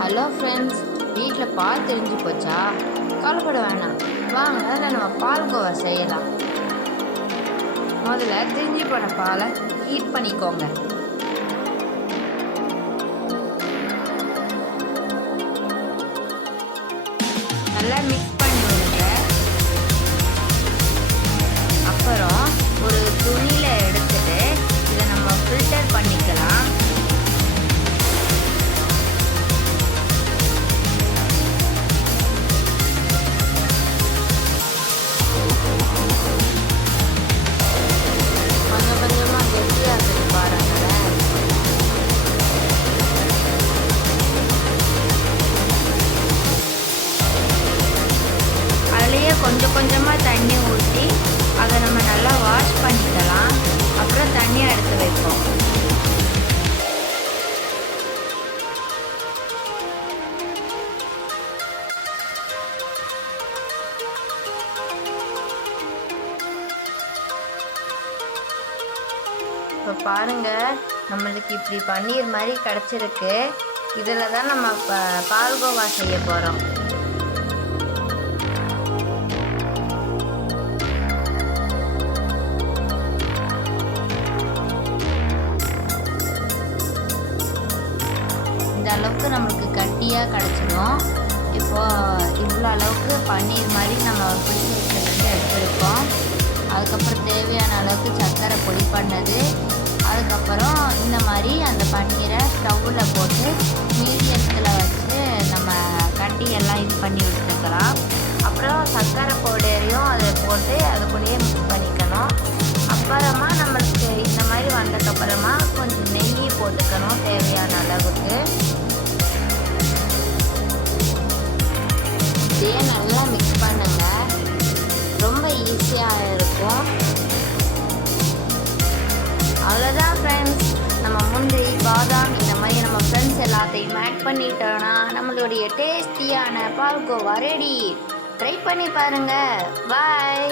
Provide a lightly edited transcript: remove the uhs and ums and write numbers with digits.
Hello friends, வீட்டில் பால் தெரிஞ்சு போச்சா? கவலைப்பட வேணாம், வாங்க நம்ம பால்கோவா செய்யலாம். முதல்ல திரிஞ்சு போன பாலை ஹீட் பண்ணிக்கோங்க. நல்லா மிக்ஸ் பண்ணி விடுங்க. அப்புறம் ஒரு துணியில் எடுத்துட்டு இதை நம்ம ஃபில்டர் பண்ணிக்கலாம். கொஞ்சம் கொஞ்சமாக தண்ணி ஊற்றி அதை நம்ம நல்லா வாஷ் பண்ணிக்கலாம். அப்புறம் தண்ணியை எடுத்து வைப்போம். இப்போ பாருங்கள், நம்மளுக்கு இப்படி பன்னீர் மாதிரி கிடச்சிருக்கு. இதில் தான் நம்ம பால்கோவா செய்ய போகிறோம். இந்த அளவுக்கு நம்மளுக்கு கட்டியாக கிடச்சிடும். இப்போது இவ்வளோ அளவுக்கு பன்னீர் மாதிரி நம்ம பிடிச்சி வச்சதுலேருந்து எடுத்துருக்கோம். அதுக்கப்புறம் தேவையான அளவுக்கு சர்க்கரை பொடி பண்ணது. அதுக்கப்புறம் இந்த மாதிரி அந்த பன்னீரை ஸ்டவ்வில் போட்டு மீடியத்தில் வச்சு நம்ம கட்டியெல்லாம் இது பண்ணி விட்டுக்கலாம். அப்புறம் சர்க்கரை பவுடரையும் அதை போட்டு அதுக்குள்ளேயே மிக்ஸ் பண்ணிக்கணும். அப்புறமா நம்மளுக்கு இந்த மாதிரி வந்ததுக்கப்புறமா கொஞ்சம் நெய் போட்டுக்கணும் தேவையான அளவுக்கு. இதே நல்லா மிக்ஸ் பண்ணுங்க. ரொம்ப ஈஸியாக இருக்கும். அவ்வளோதான் ஃப்ரெண்ட்ஸ், நம்ம முந்திரி பாதாம் இந்த மாதிரி நம்ம ஃப்ரெண்ட்ஸ் எல்லாத்தையும் ஆட் பண்ணிட்டோன்னா நம்மளுடைய டேஸ்டியான பால்கோவா ரெடி. ட்ரை பண்ணி பாருங்கள். பாய்.